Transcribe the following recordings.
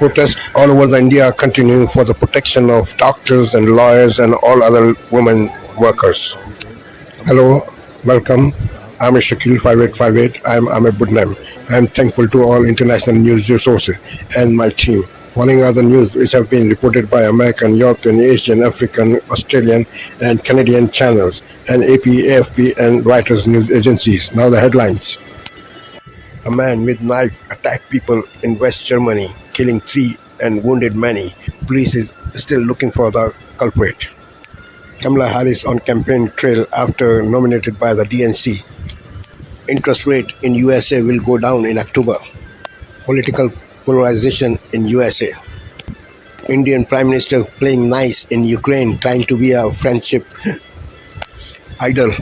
Protests all over the India continue for the protection of doctors and lawyers and all other women workers. Hello, welcome. I'm Shakil 5858. I'm Ahmed Budnam. I'm thankful to all international news resources and my team. Following other news which have been reported by American, European, Asian, African, Australian, and Canadian channels, and AP, AFP, and Reuters news agencies. Now the headlines. A man with knife attacked people in West Germany, killing 3 and wounded many. Police is still looking for the culprit. Kamala Harris on campaign trail after nominated by the DNC. Interest rate in USA will go down in October. Political polarization in USA. Indian Prime Minister playing nice in Ukraine, trying to be a friendship idol.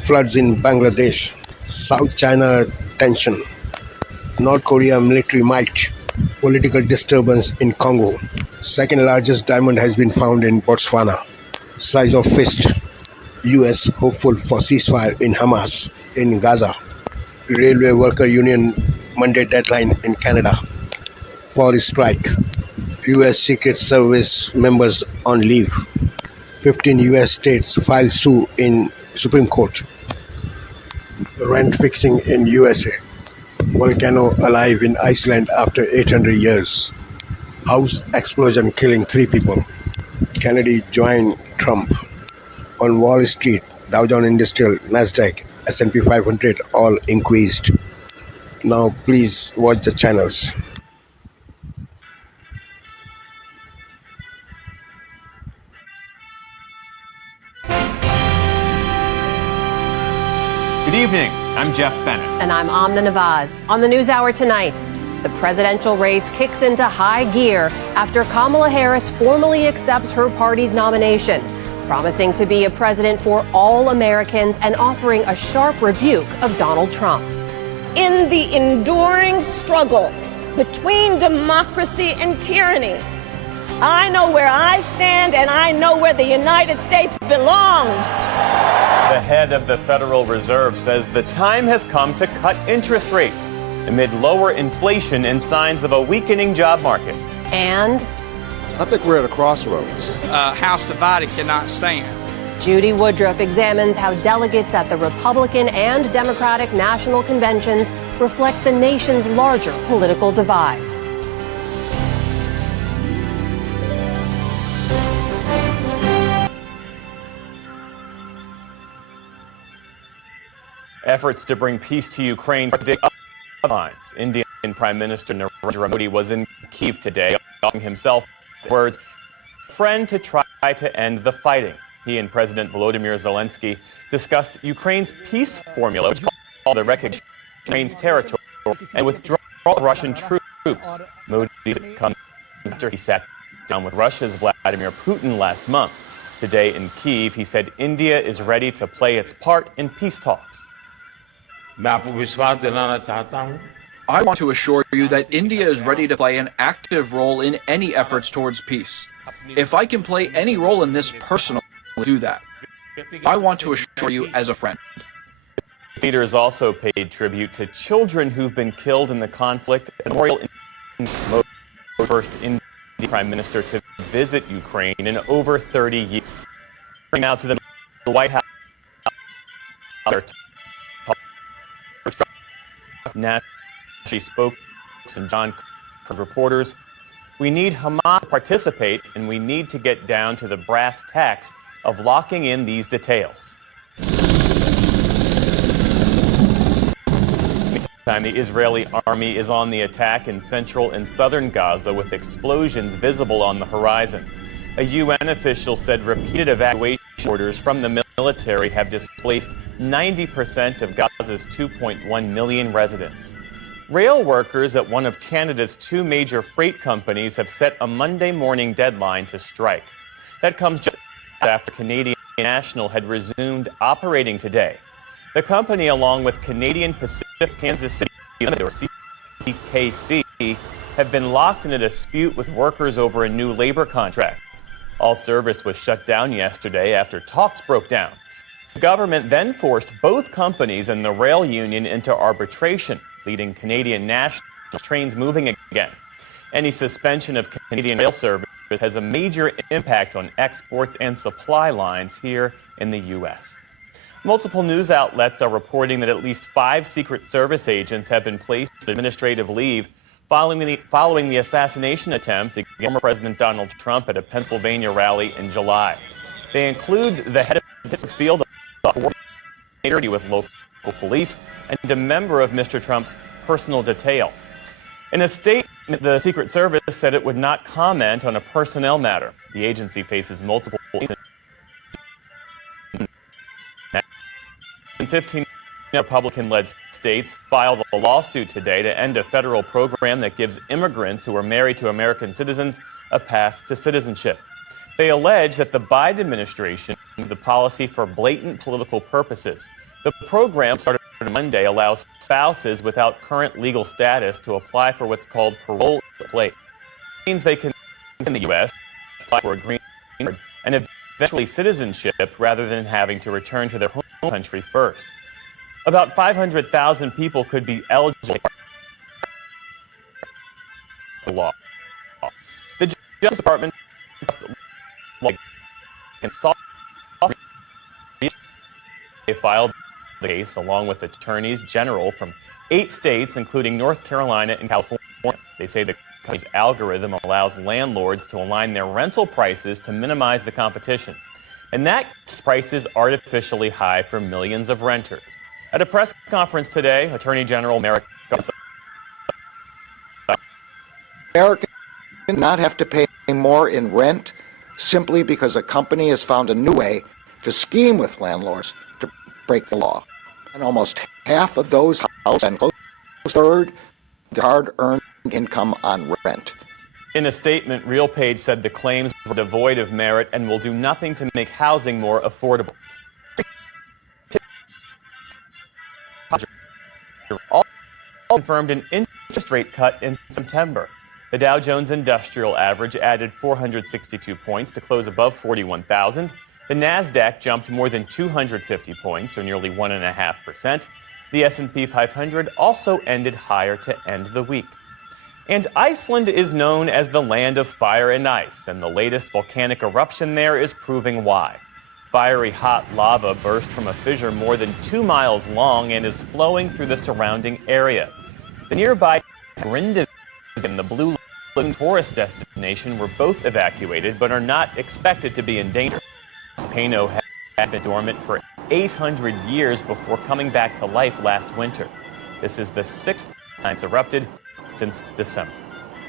Floods in Bangladesh. South China tension. North Korea military might. Political disturbance in Congo. Second largest diamond has been found in Botswana. Size of fist. US hopeful for ceasefire in Hamas in Gaza. Railway worker union Monday deadline in Canada for strike. US Secret Service members on leave. 15 US states file sue in Supreme Court. Rent fixing in USA. Volcano alive in Iceland after 800 years. House explosion killing 3 people. Kennedy joined Trump. On Wall Street, Dow Jones Industrial, Nasdaq, S&P 500 all increased. Now please watch the channels. Good evening, I'm Jeff Bennett. And I'm Amna Nawaz. On the NewsHour tonight, the presidential race kicks into high gear after Kamala Harris formally accepts her party's nomination, promising to be a president for all Americans and offering a sharp rebuke of Donald Trump. In the enduring struggle between democracy and tyranny, I know where I stand and I know where the United States belongs. The head of the Federal Reserve says the time has come to cut interest rates amid lower inflation and signs of a weakening job market. And I think we're at a crossroads. House divided cannot stand. Judy Woodruff examines how delegates at the Republican and Democratic national conventions reflect the nation's larger political divides. Efforts to bring peace to Ukraine lines. Indian Prime Minister Narendra Modi was in Kyiv today, offering himself words, friend to try to end the fighting. He and President Volodymyr Zelensky discussed Ukraine's peace formula, which called the recognition of Ukraine's territory and withdrawal of Russian troops. Modi comes after he sat down with Russia's Vladimir Putin last month. Today in Kyiv, he said India is ready to play its part in peace talks. I want to assure you that India is ready to play an active role in any efforts towards peace. If I can play any role in this personally, I'll do that. I want to assure you as a friend. Leaders also paid tribute to children who've been killed in the conflict. Memorial first Indian Prime Minister to visit Ukraine in over 30 years. Now to the White House. She spoke and John reporters. We need Hamas to participate, and we need to get down to the brass tacks of locking in these details. Meantime, the Israeli army is on the attack in central and southern Gaza with explosions visible on the horizon. A UN official said repeated evacuation orders from the military have displaced 90% of Gaza's 2.1 million residents. Rail workers at one of Canada's 2 major freight companies have set a Monday morning deadline to strike. That comes just after Canadian National had resumed operating today. The company, along with Canadian Pacific Kansas City, or CPKC, have been locked in a dispute with workers over a new labor contract. All service was shut down yesterday after talks broke down. The government then forced both companies and the rail union into arbitration, leading Canadian National trains moving again. Any suspension of Canadian rail service has a major impact on exports and supply lines here in the U.S. Multiple news outlets are reporting that at least 5 Secret Service agents have been placed on administrative leave following the assassination attempt against former President Donald Trump at a Pennsylvania rally in July. They include the head of the Pittsburgh field coordinator with local police and a member of Mr. Trump's personal detail. In a statement, the Secret Service said it would not comment on a personnel matter. The agency faces multiple 15 Republican-led states filed a lawsuit today to end a federal program that gives immigrants who are married to American citizens a path to citizenship. They allege that the Biden administration used the policy for blatant political purposes. The program, started Monday, allows spouses without current legal status to apply for what's called parole place. It means they can in the U.S. apply for a green card and eventually citizenship rather than having to return to their home country first. About 500,000 people could be eligible for the law. The Justice Department they filed the case along with attorneys general from 8 states, including North Carolina and California. They say the company's algorithm allows landlords to align their rental prices to minimize the competition. And that keeps prices artificially high for millions of renters. At a press conference today, Attorney General Merrick Americans do not have to pay more in rent simply because a company has found a new way to scheme with landlords to break the law. And almost half of those houses and close to a third the hard-earned income on rent. In a statement, RealPage said the claims were devoid of merit and will do nothing to make housing more affordable. All confirmed an interest rate cut in September. The Dow Jones Industrial Average added 462 points to close above 41,000. The Nasdaq jumped more than 250 points, or nearly 1.5%. The S&P 500 also ended higher to end the week. And Iceland is known as the land of fire and ice, and the latest volcanic eruption there is proving why. Fiery hot lava burst from a fissure more than 2 miles long and is flowing through the surrounding area. The nearby Grindavik and the Blue Lagoon tourist destination were both evacuated but are not expected to be in danger. The volcano had been dormant for 800 years before coming back to life last winter. This is the 6th time it's erupted since December.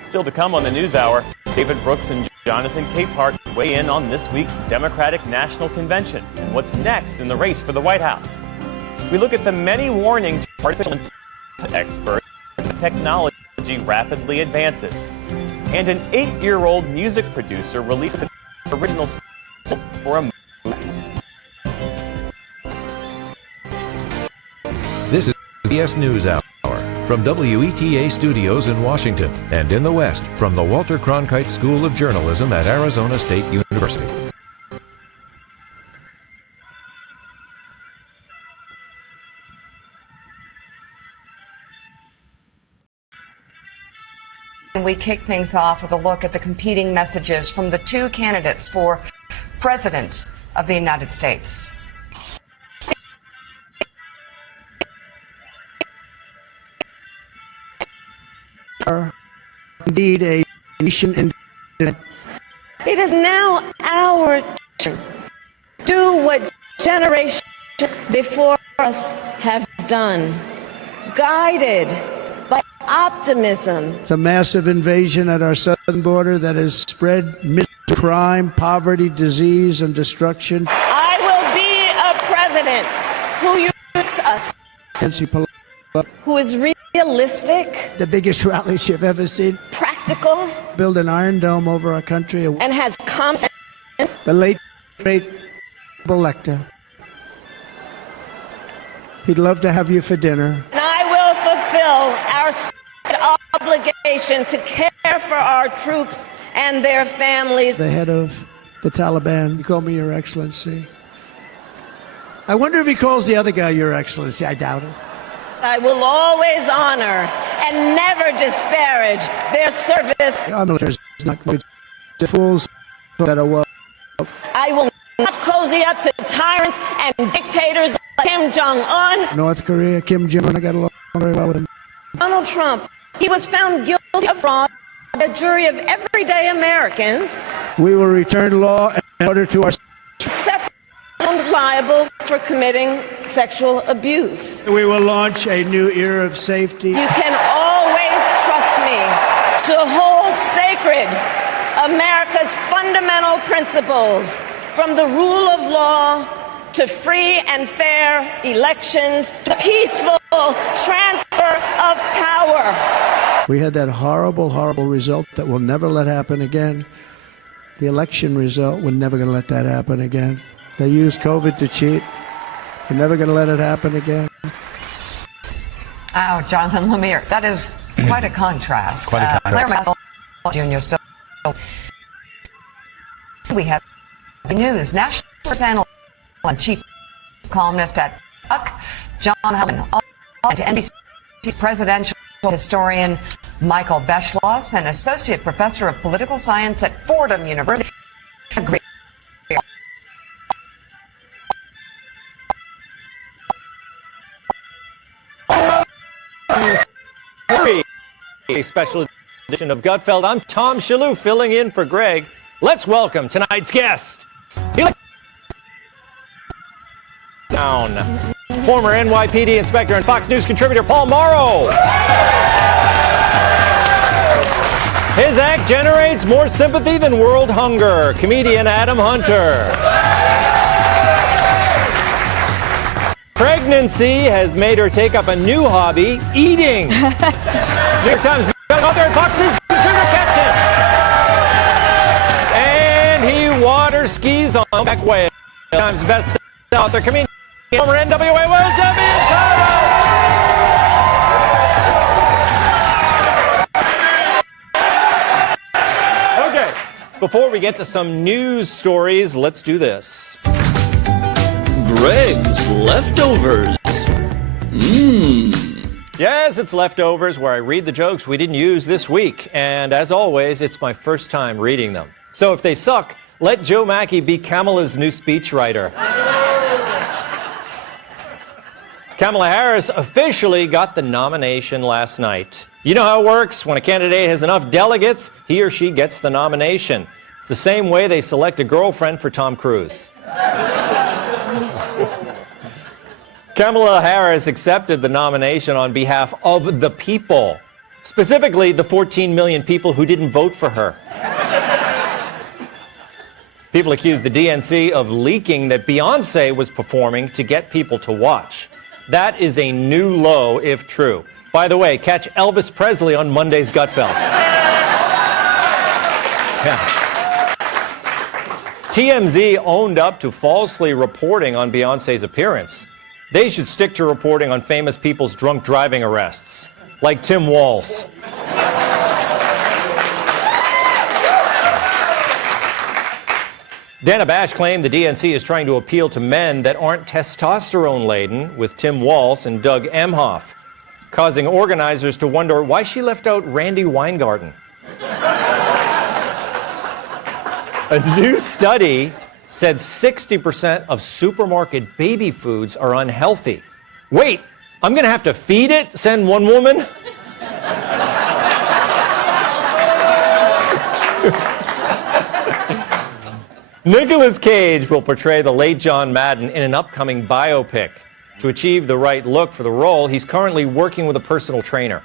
Still to come on the NewsHour, David Brooks and Jonathan Capehart weigh in on this week's Democratic National Convention and what's next in the race for the White House. We look at the many warnings from artificial intelligence experts as technology rapidly advances. And an 8-year-old music producer releases his original single for a movie. This is CBS NewsHour from WETA Studios in Washington and in the West from the Walter Cronkite School of Journalism at Arizona State University. We kick things off with a look at the competing messages from the 2 candidates for President of the United States. Indeed, a nation in. It is now our turn to do what generations before us have done, guided by optimism. It's a massive invasion at our southern border that has spread misery, crime, poverty, disease, and destruction. I will be a president who unites us, Nancy Pelosi, who is realistic, the biggest rallies you've ever seen. practical, Build an Iron Dome over our country. and has common sense. The late, great Lecter. He'd love to have you for dinner. And I will fulfill our obligation to care for our troops and their families. The head of the Taliban. You call me Your Excellency. I wonder if he calls the other guy Your Excellency. I doubt it. I will always honor and never disparage their service. Our military is not going to fools that are well. I will not cozy up to tyrants and dictators like Kim Jong-un. North Korea, Kim Jong-un, I got along very well with him. Donald Trump, he was found guilty of fraud by a jury of everyday Americans. We will return law and order to our... Separate and liable for committing sexual abuse. We will launch a new era of safety. You can always trust me to hold sacred America's fundamental principles, from the rule of law to free and fair elections to peaceful transfer of power. We had that horrible, horrible result that we'll never let happen again. The election result, we're never going to let that happen again. They used COVID to cheat. We're never going to let it happen again. Oh, Jonathan Lemire, that is quite a contrast. Quite a contrast. Claire Jr. still. We have news. National analyst and chief columnist at Buck, John Helen, and NBC's presidential historian Michael Beschloss, an associate professor of political science at Fordham University. A special edition of Gutfeld. I'm Tom Shalhoub filling in for Greg. Let's welcome tonight's guest. Former NYPD inspector and Fox News contributor Paul Morrow. His act generates more sympathy than world hunger. Comedian Adam Hunter. Pregnancy has made her take up a new hobby, eating. New York Times author and Fox News contributor Captain. And he water skis on back whale. Times best author, comedian, former NWA World Champion, Okay, before we get to some news stories, let's do this. Greg's Leftovers. Yes, it's Leftovers, where I read the jokes we didn't use this week. And as always, it's my first time reading them. So if they suck, let Joe Mackey be Kamala's new speechwriter. Kamala Harris officially got the nomination last night. You know how it works. When a candidate has enough delegates, he or she gets the nomination. It's the same way they select a girlfriend for Tom Cruise. Kamala Harris accepted the nomination on behalf of the people, specifically the 14 million people who didn't vote for her. People accused the DNC of leaking that Beyoncé was performing to get people to watch. That is a new low, if true. By the way, catch Elvis Presley on Monday's Gutfeld. Yeah. TMZ owned up to falsely reporting on Beyoncé's appearance. They should stick to reporting on famous people's drunk driving arrests, like Tim Walz. Dana Bash claimed the DNC is trying to appeal to men that aren't testosterone-laden with Tim Walz and Doug Emhoff, causing organizers to wonder why she left out Randy Weingarten. A new study said 60% of supermarket baby foods are unhealthy. Wait, I'm going to have to feed it? Send one woman? Nicolas Cage will portray the late John Madden in an upcoming biopic. To achieve the right look for the role, he's currently working with a personal trainer.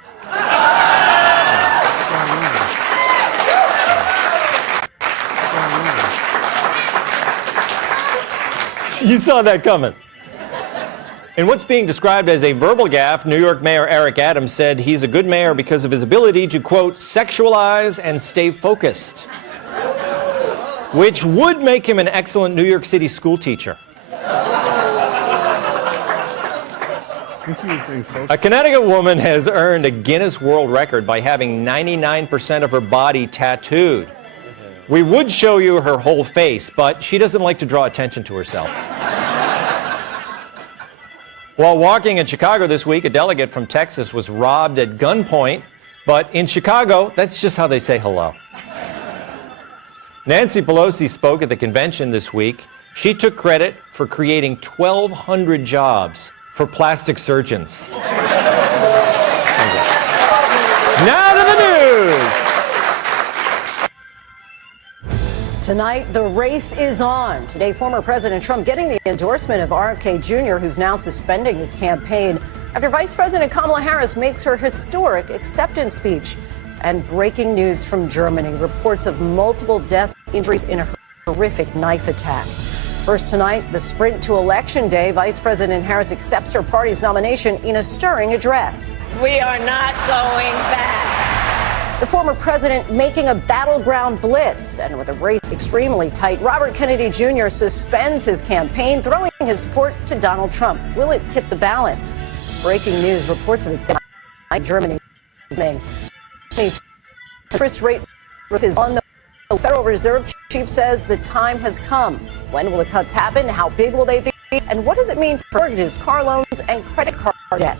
You saw that coming. In what's being described as a verbal gaffe, New York Mayor Eric Adams said he's a good mayor because of his ability to, quote, sexualize and stay focused, which would make him an excellent New York City school teacher. A Connecticut woman has earned a Guinness World Record by having 99% of her body tattooed. We would show you her whole face, but she doesn't like to draw attention to herself. While walking in Chicago this week, a delegate from Texas was robbed at gunpoint. But in Chicago, that's just how they say hello. Nancy Pelosi spoke at the convention this week. She took credit for creating 1,200 jobs for plastic surgeons. Now to the news. Tonight, the race is on. Today, former President Trump getting the endorsement of RFK Jr., who's now suspending his campaign after Vice President Kamala Harris makes her historic acceptance speech. And breaking news from Germany, reports of multiple deaths and injuries in a horrific knife attack. First tonight, the sprint to Election Day. Vice President Harris accepts her party's nomination in a stirring address. We are not going back. The former president making a battleground blitz, and with a race extremely tight, Robert Kennedy Jr. suspends his campaign, throwing his support to Donald Trump. Will it tip the balance? Breaking news, reports of a death in Germany. Interest rate is on. The Federal Reserve chief says the time has come. When will the cuts happen? How big will they be? And what does it mean for mortgages, car loans, and credit card debt?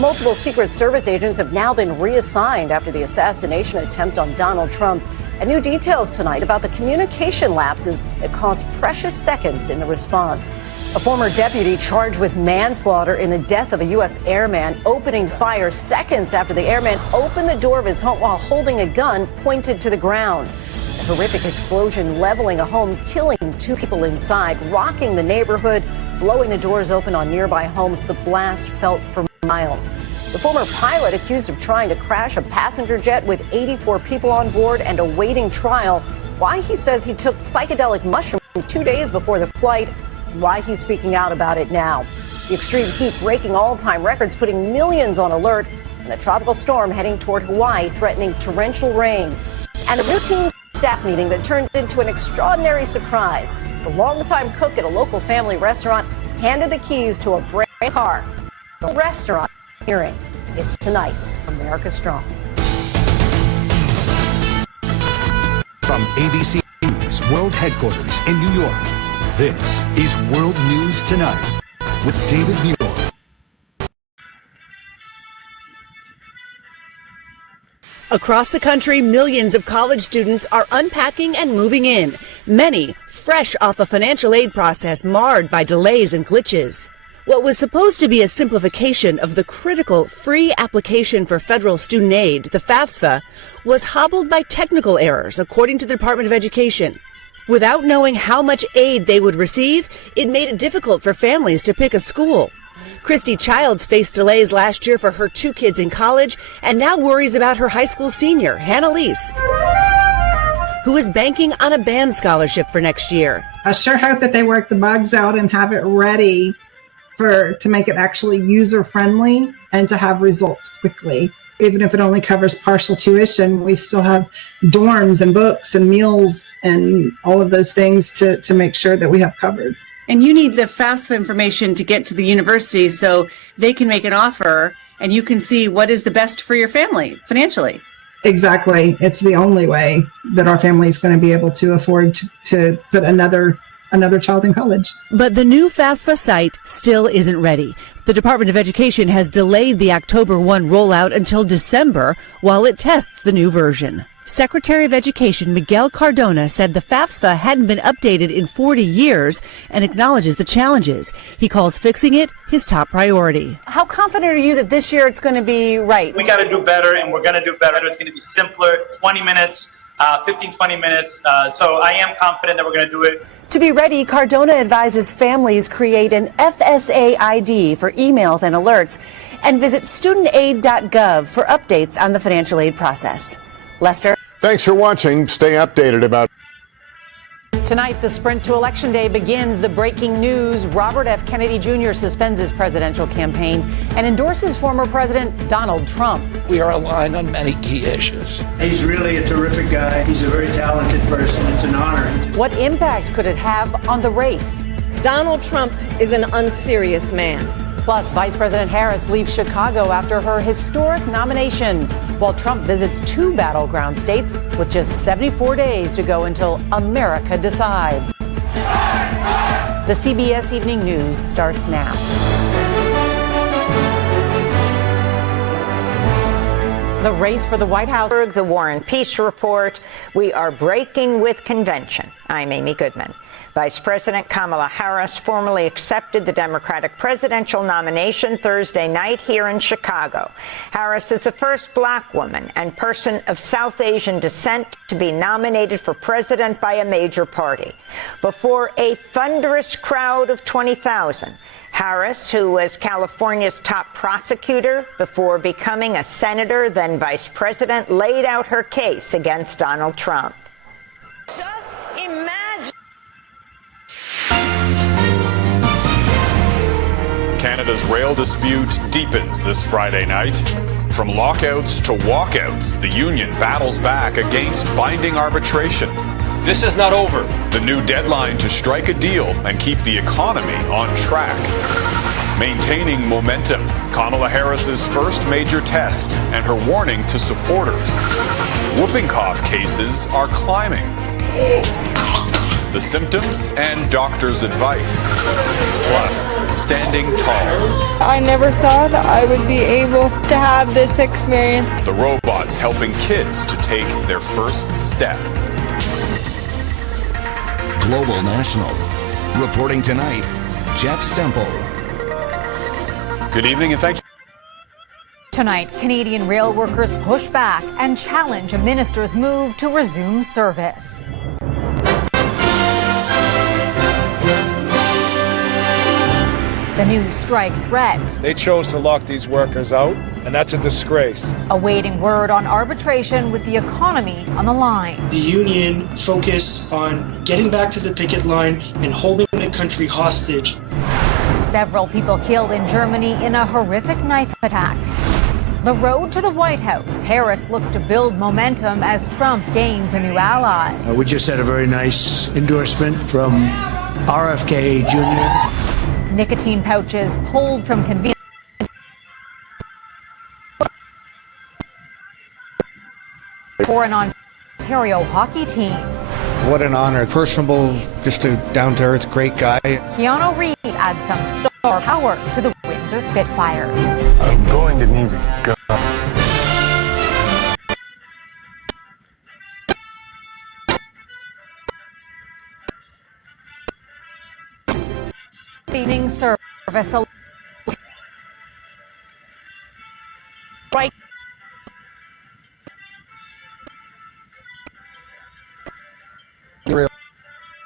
Multiple Secret Service agents have now been reassigned after the assassination attempt on Donald Trump. And new details tonight about the communication lapses that cost precious seconds in the response. A former deputy charged with manslaughter in the death of a U.S. airman, opening fire seconds after the airman opened the door of his home while holding a gun pointed to the ground. A horrific explosion leveling a home, killing 2 people inside, rocking the neighborhood, blowing the doors open on nearby homes. The blast felt for miles. The former pilot accused of trying to crash a passenger jet with 84 people on board and awaiting trial. Why he says he took psychedelic mushrooms 2 days before the flight, and why he's speaking out about it now. The extreme heat breaking all-time records, putting millions on alert, and a tropical storm heading toward Hawaii, threatening torrential rain. And a routine staff meeting that turned into an extraordinary surprise. The longtime cook at a local family restaurant handed the keys to a brand new car. The restaurant hearing. It's tonight's America Strong. From ABC News World Headquarters in New York, this is World News Tonight with David Muir. Across the country, millions of college students are unpacking and moving in, many fresh off a financial aid process marred by delays and glitches. What was supposed to be a simplification of the critical free application for federal student aid, the FAFSA, was hobbled by technical errors, according to the Department of Education. Without knowing how much aid they would receive, it made it difficult for families to pick a school. Christy Childs faced delays last year for her 2 kids in college and now worries about her high school senior, Hannah Lease, who is banking on a band scholarship for next year. I sure hope that they work the bugs out and have it ready to make it actually user-friendly and to have results quickly. Even if it only covers partial tuition, we still have dorms and books and meals and all of those things to make sure that we have covered. And you need the FAFSA information to get to the university so they can make an offer and you can see what is the best for your family financially. Exactly. It's the only way that our family is going to be able to afford to put another child in college. But the new FAFSA site still isn't ready. The Department of Education has delayed the October 1 rollout until December while it tests the new version. Secretary of Education Miguel Cardona said the FAFSA hadn't been updated in 40 years and acknowledges the challenges. He calls fixing it his top priority. How confident are you that this year it's going to be right? We got to do better, and we're going to do better. It's going to be simpler, 20 minutes, 15, 20 minutes. So I am confident that we're going to do it. To be ready, Cardona advises families create an FSA ID for emails and alerts and visit studentaid.gov for updates on the financial aid process. Lester? Thanks for watching. Stay updated about. Tonight, the sprint to Election Day begins. The breaking news: Robert F. Kennedy Jr. suspends his presidential campaign and endorses former President Donald Trump. We are aligned on many key issues. He's really a terrific guy. He's a very talented person. It's an honor. What impact could it have on the race? Donald Trump is an unserious man. Plus, Vice President Harris leaves Chicago after her historic nomination, while Trump visits 2 battleground states with just 74 days to go until America decides. The CBS Evening News starts now. The race for the White House. The War and Peace Report. We are breaking with convention. I'm Amy Goodman. Vice President Kamala Harris formally accepted the Democratic presidential nomination Thursday night here in Chicago. Harris is the first black woman and person of South Asian descent to be nominated for president by a major party. Before a thunderous crowd of 20,000, Harris, who was California's top prosecutor before becoming a senator, then vice president, laid out her case against Donald Trump. Just imagine. Canada's rail dispute deepens this Friday night. From lockouts to walkouts, the union battles back against binding arbitration. This is not over. The new deadline to strike a deal and keep the economy on track. Maintaining momentum, Kamala Harris's first major test, and her warning to supporters. Whooping cough cases are climbing. The symptoms and doctor's advice. Plus, standing tall. I never thought I would be able to have this experience. The robots helping kids to take their first step. Global National. Reporting tonight, Jeff Semple. Good evening and thank you. Tonight, Canadian rail workers push back and challenge a minister's move to resume service. The new strike threat. They chose to lock these workers out, and that's a disgrace. Awaiting word on arbitration with the economy on the line. The union focus on getting back to the picket line and holding the country hostage. Several people killed in Germany in a horrific knife attack. The road to the White House. Harris looks to build momentum as Trump gains a new ally. We just had a very nice endorsement from RFK Jr. Nicotine pouches pulled from convenience. For an Ontario hockey team. What an honor. Personable, just a down-to-earth, great guy. Keanu Reeves adds some star power to the Windsor Spitfires. I'm going to need a gun. Evening service. Right.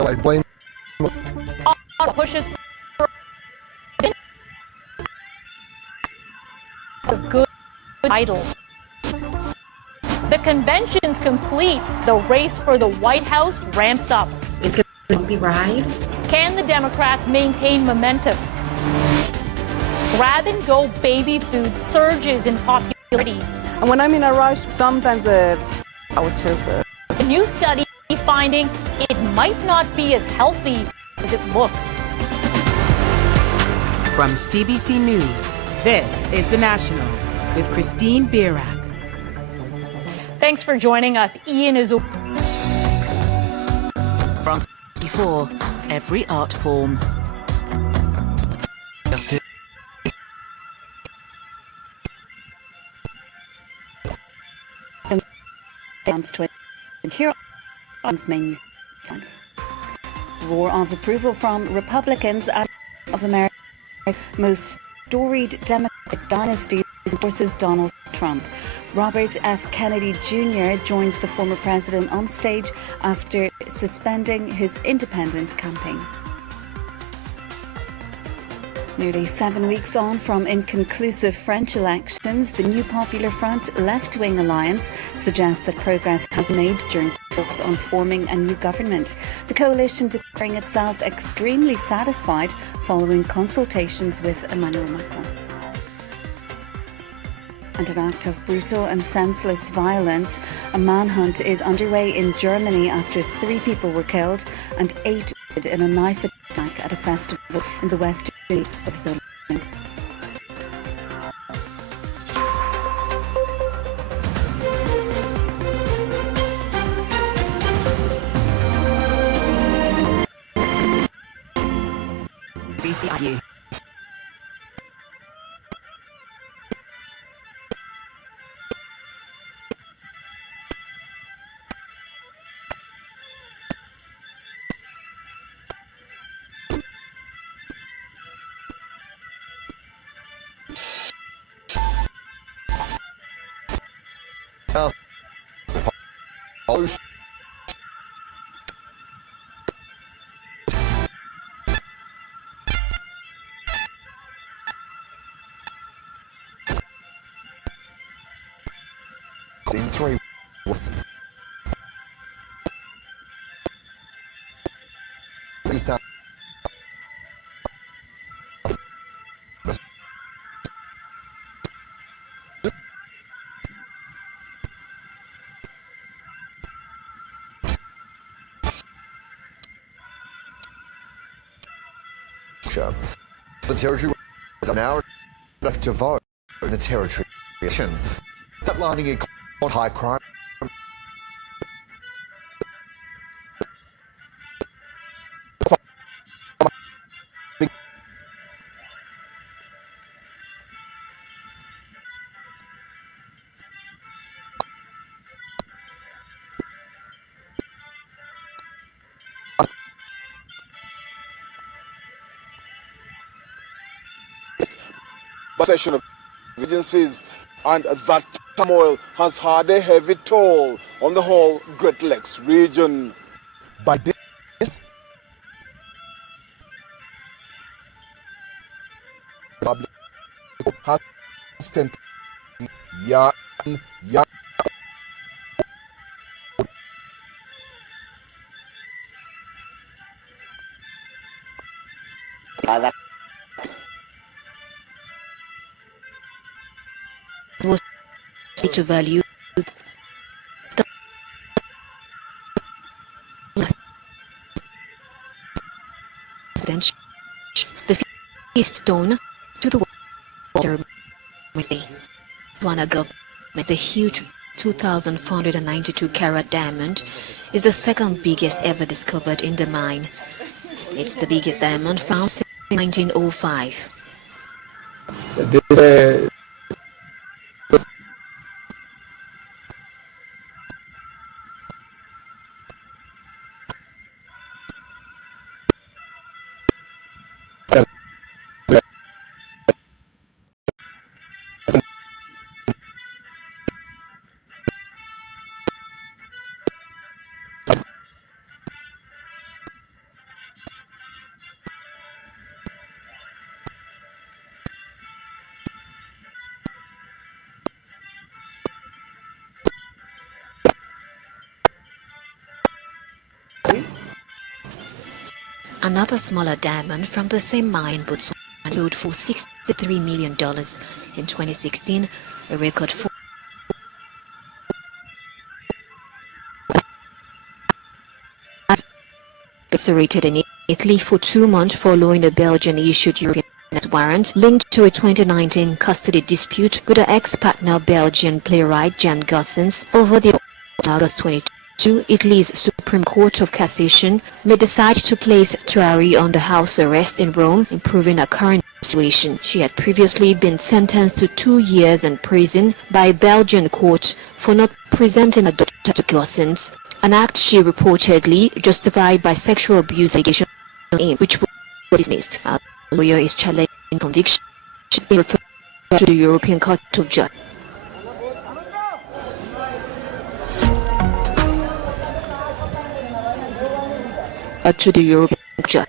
I blame Pushes for a good idol. The convention's complete. The race for the White House ramps up. It's going to be right. Can the Democrats maintain momentum? Grab-and-go baby food surges in popularity. And when I'm in a rush, sometimes I would just... A new study finding it might not be as healthy as it looks. From CBC News, this is The National with Christine Birak. Thanks for joining us. Ian is... France 24, every art form. Dance to it. Here on main news. Roar of approval from Republicans as of America's most storied Democratic dynasty endorses Donald Trump. Robert F. Kennedy Jr. joins the former president on stage after suspending his independent campaign. Nearly 7 weeks on from inconclusive French elections, the new Popular Front left-wing alliance suggests that progress has made during talks on forming a new government. The coalition declaring itself extremely satisfied following consultations with Emmanuel Macron. And an act of brutal and senseless violence. A manhunt is underway in Germany after 3 people were killed and 8 in a knife attack at a festival in the western city of Solingen. BCIU. In 3 the territory is now enough to vote in the territory election, outlining it on high crime. Session of agencies, and that turmoil has had a heavy toll on the whole Great Lakes region. By this, public has sent young was to value the stone to the water. One ago, the huge 2,492 carat diamond is the second biggest ever discovered in the mine. It's the biggest diamond found since 1905. Another smaller diamond from the same mine, Botswana, sold for $63 million in 2016, a record for incarcerated in Italy for 2 months following a Belgian-issued European warrant linked to a 2019 custody dispute with her ex-partner Belgian playwright Jan Gossens over the August 22. Italy's Supreme Court of Cassation may decide to place Tuari under house arrest in Rome, improving her current situation. She had previously been sentenced to 2 years in prison by a Belgian court for not presenting a daughter to Gossens, an act she reportedly justified by sexual abuse allegations, which was dismissed. Our lawyer is challenging conviction. She's been referred to the European Court of Justice. To the European Court.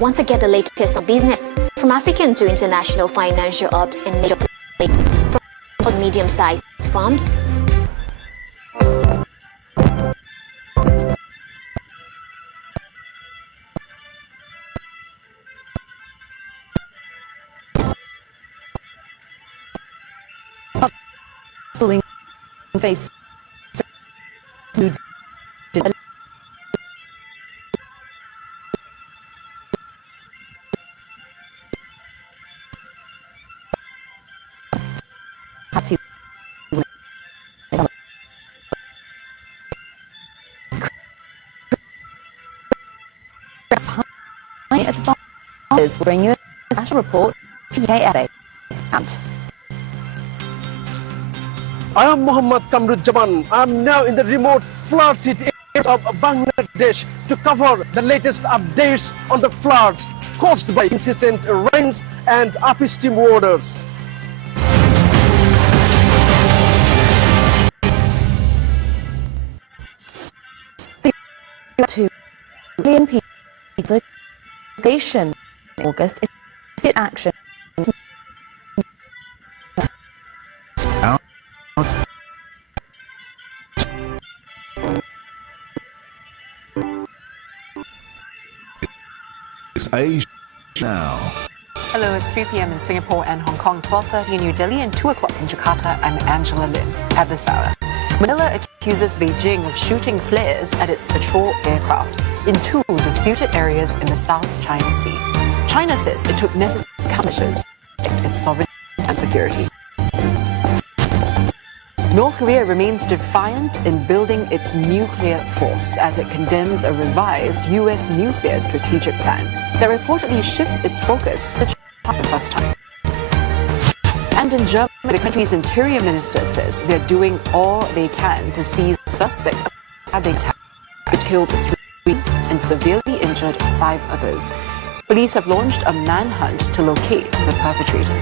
Want to get the latest on business? From African to international financial hubs in major places, from on medium-sized farms. Face advisors will bring you a special report to UKFA. I am Muhammad Kamruzzaman. I am now in the remote flood city of Bangladesh to cover the latest updates on the floods caused by incessant rains and upstream waters. To million people's location in August, it action. Asia now. Hello, it's 3 p.m. in Singapore and Hong Kong, 12:30 in New Delhi and 2 o'clock in Jakarta. I'm Angela Lin. At this hour, Manila accuses Beijing of shooting flares at its patrol aircraft in 2 disputed areas in the South China Sea. China says it took necessary measures to protect its sovereignty and security. North Korea remains defiant in building its nuclear force as it condemns a revised U.S. nuclear strategic plan that reportedly shifts its focus to China for the first time. And in Germany, the country's interior minister says they're doing all they can to seize suspect of a big attack which killed 3 and severely injured 5 others. Police have launched a manhunt to locate the perpetrator.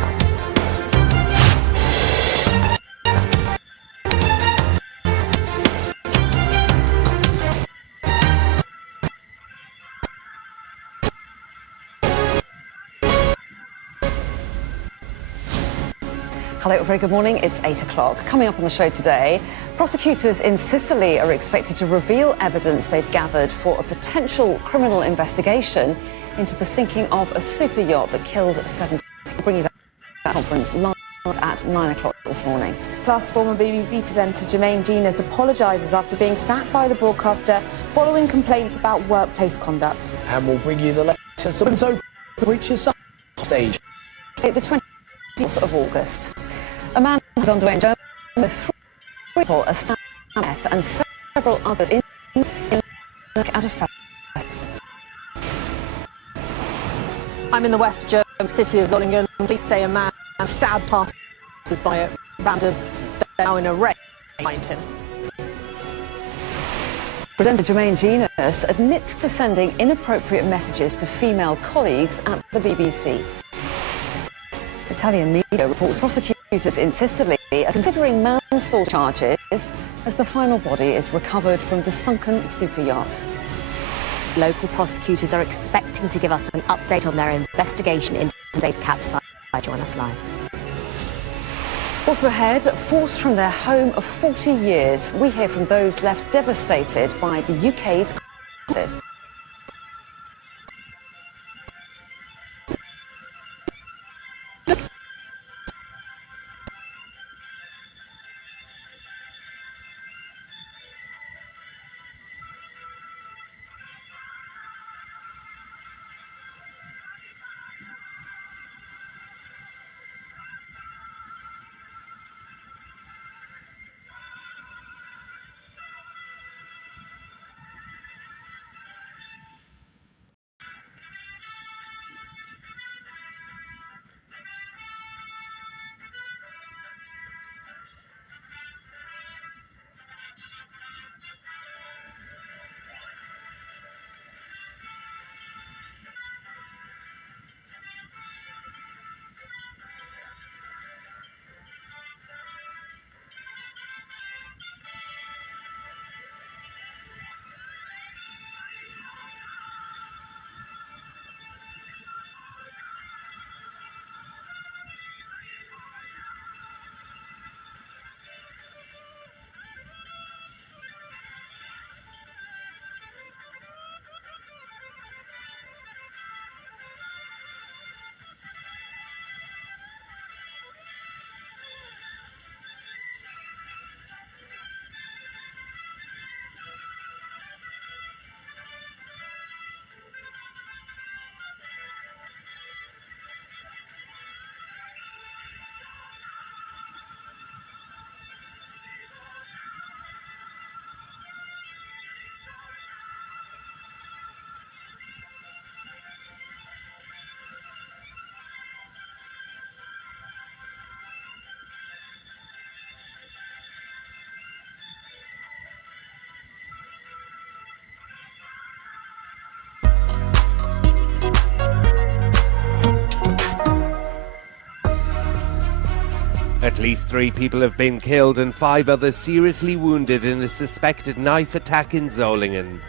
Hello, very good morning. It's 8 o'clock. Coming up on the show today, prosecutors in Sicily are expected to reveal evidence they've gathered for a potential criminal investigation into the sinking of a super yacht that killed 7 people. Bringing that conference live at 9 o'clock this morning. Plus, former BBC presenter Jermaine Jenas apologises after being sacked by the broadcaster following complaints about workplace conduct. And we'll bring you the latest so reaches some stage. The 20th of August. A man is underway in Germany with 3 people, a staff and several others in at a festival. I'm in the West German city of Solingen. Police say a man stabbed passers by around a now in a race behind him. Presenter Jermaine Jenas admits to sending inappropriate messages to female colleagues at the BBC. Italian media reports prosecutors in Sicily are considering manslaughter charges as the final body is recovered from the sunken super yacht. Local prosecutors are expecting to give us an update on their investigation into today's capsizing. Join us live. Also ahead, forced from their home of 40 years, we hear from those left devastated by the UK's this. At least 3 people have been killed and 5 others seriously wounded in a suspected knife attack in Solingen.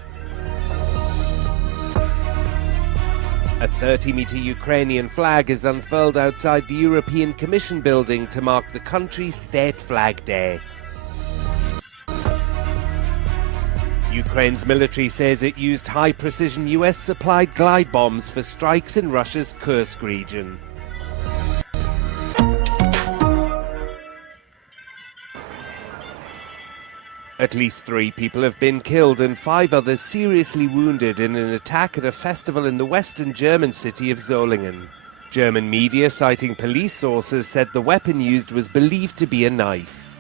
A 30-meter Ukrainian flag is unfurled outside the European Commission building to mark the country's State Flag Day. Ukraine's military says it used high-precision US-supplied glide bombs for strikes in Russia's Kursk region. At least 3 people have been killed and 5 others seriously wounded in an attack at a festival in the western German city of Solingen. German media, citing police sources, said the weapon used was believed to be a knife.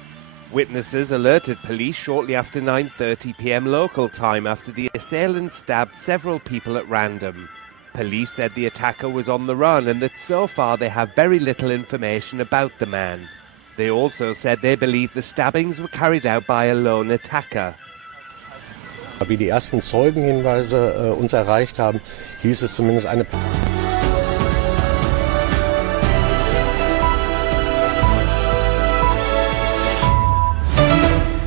Witnesses alerted police shortly after 9:30 p.m. local time after the assailant stabbed several people at random. Police said the attacker was on the run and that so far they have very little information about the man. They also said they believe the stabbings were carried out by a lone attacker. Wie die ersten Zeugenhinweise uns erreicht haben, hieß es zumindest eine...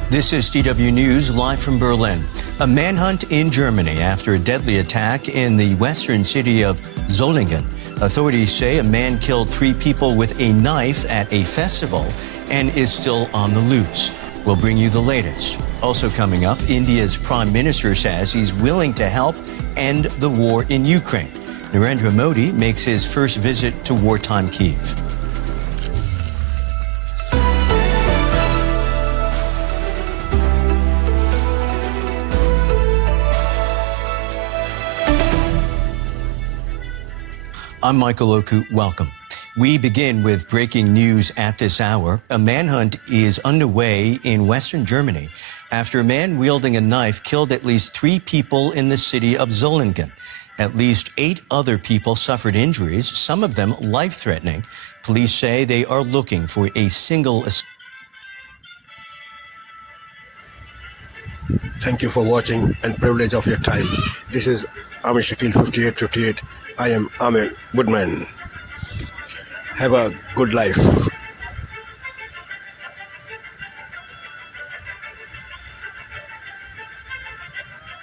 This is DW News live from Berlin. A manhunt in Germany after a deadly attack in the western city of Solingen. Authorities say a man killed 3 people with a knife at a festival and is still on the loose. We'll bring you the latest. Also coming up, India's Prime Minister says he's willing to help end the war in Ukraine. Narendra Modi makes his first visit to wartime Kyiv. I'm Michael Oku. Welcome. We begin with breaking news at this hour. A manhunt is underway in western Germany after a man wielding a knife killed at least 3 people in the city of Solingen. At least 8 other people suffered injuries, some of them life-threatening. Police say they are looking for a single... Thank you for watching and privilege of your time. This is Amir Shakil 5858. I am Amir Woodman. Have a good life.